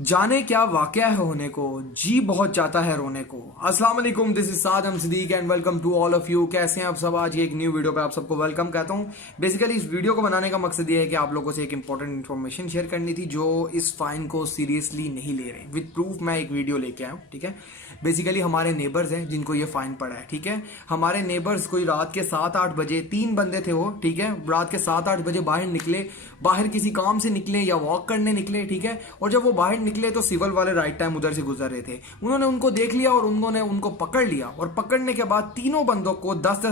जाने क्या वाकया है होने को, जी बहुत चाहता है रोने को। अस्सलाम वालेकुम, this is Saddam Siddique and welcome to all of you. कैसे हैं आप सब? आज ये एक न्यू वीडियो पे आप सबको वेलकम कहता हूं। बेसिकली इस वीडियो को बनाने का मकसद ये है कि आप लोगों से एक इंपॉर्टेंट इन्फॉर्मेशन शेयर करनी थी जो इस फाइन को सीरियसली नहीं ले रहे। विद प्रूफ मैं एक वीडियो लेके आया हूँ, ठीक है। बेसिकली हमारे नेबर्स हैं जिनको ये फाइन पड़ा है, ठीक है। हमारे नेबर्स कोई रात के 7-8 बजे, 3 बंदे थे वो, ठीक है, रात के 7-8 बजे बाहर निकले, बाहर किसी काम से निकले या वॉक करने निकले, ठीक है। और जब वो बाहर निकले तो सिविल वाले राइट टाइम उधर से गुजर रहे थे। उन्होंने उनको देख लिया और उन्होंने उनको पकड़ लिया और पकड़ने के बाद तीनों बंदों को 10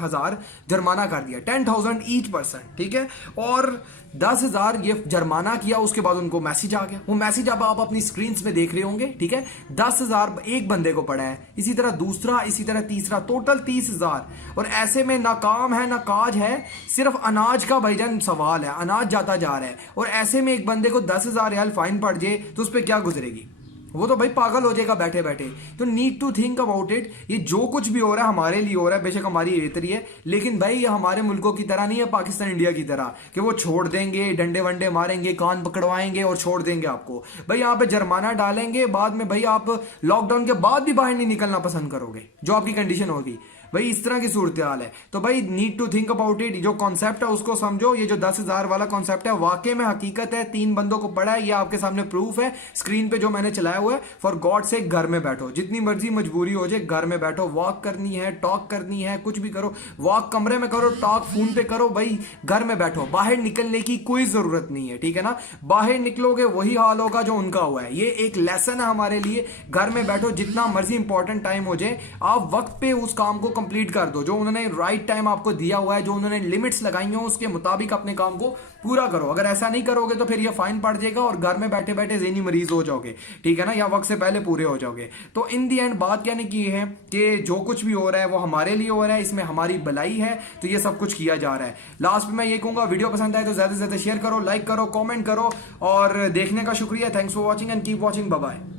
हजार जुर्माना कर दिया, 10,000 ईच पर्सन, ठीक है। और 10,000 ये जुर्माना किया। उसके बाद उनको मैसेज आ गया। वो मैसेज अब आप अपनी स्क्रीन में देख रहे होंगे, ठीक है। 10,000 एक बंदे को पड़ा है, इसी तरह दूसरा, इसी तरह तीसरा, टोटल 30,000। और ऐसे में ना काम है ना काज है, सिर्फ अनाज का भाईजान सवाल है, अनाज जाता जा रहा है। और ऐसे में एक बंदे को 10,000 रियाल फाइन पड़ जाए तो उस पर क्या गुजरेगी? वो तो भाई पागल हो जाएगा बैठे बैठे। तो need to think about it. ये जो कुछ भी हो रहा है हमारे लिए हो रहा है, बेशक हमारी बेहतरी है, लेकिन भाई ये हमारे मुल्कों की तरह नहीं है, पाकिस्तान इंडिया की तरह कि वो छोड़ देंगे, डंडे वंडे मारेंगे, कान पकड़वाएंगे और छोड़ देंगे आपको। भाई यहाँ पे जुर्माना डालेंगे, बाद में भाई आप लॉकडाउन के बाद भी बाहर नहीं निकलना पसंद करोगे, जो आपकी कंडीशन होगी। भाई इस तरह की सूरत हाल है। तो भाई need to think about it. जो कॉन्सेप्ट है उसको समझो। ये जो 10,000 वाला कॉन्सेप्ट है वाकई में हकीकत है, 3 बंदों को पड़ा है, ये आपके सामने प्रूफ है स्क्रीन पे जो मैंने चलाया हुआ है। फॉर गॉड से घर में बैठो, जितनी मर्जी मजबूरी हो जाए घर में बैठो। वॉक करनी है, टॉक करनी है, कुछ भी करो, वॉक कमरे में करो, टॉक फोन पे करो, भाई घर में बैठो। बाहर निकलने की कोई जरूरत नहीं है, ठीक है ना। बाहर निकलोगे वही हाल होगा जो उनका हुआ है। ये एक लेसन है हमारे लिए। घर में बैठो, जितना मर्जी इंपॉर्टेंट टाइम हो जाए आप वक्त पे उस काम को कंप्लीट कर दो। जो उन्होंने राइट टाइम आपको दिया हुआ है, जो उन्होंने लिमिट्स लगाई हो, उसके मुताबिक अपने काम को पूरा करो। अगर ऐसा नहीं करोगे तो फिर ये फाइन पड़ जाएगा और घर में बैठे बैठे ज़हनी मरीज हो जाओगे, ठीक है ना, या वक्त से पहले पूरे हो जाओगे। तो इन दी एंड बात कहने की है कि जो कुछ भी हो रहा है वो हमारे लिए हो रहा है, इसमें हमारी भलाई है, तो ये सब कुछ किया जा रहा है। लास्ट में मैं ये कहूंगा, वीडियो पसंद आए तो ज्यादा से ज्यादा शेयर करो, लाइक करो, कॉमेंट करो और देखने का शुक्रिया। Thanks for watching and keep watching. Bye bye.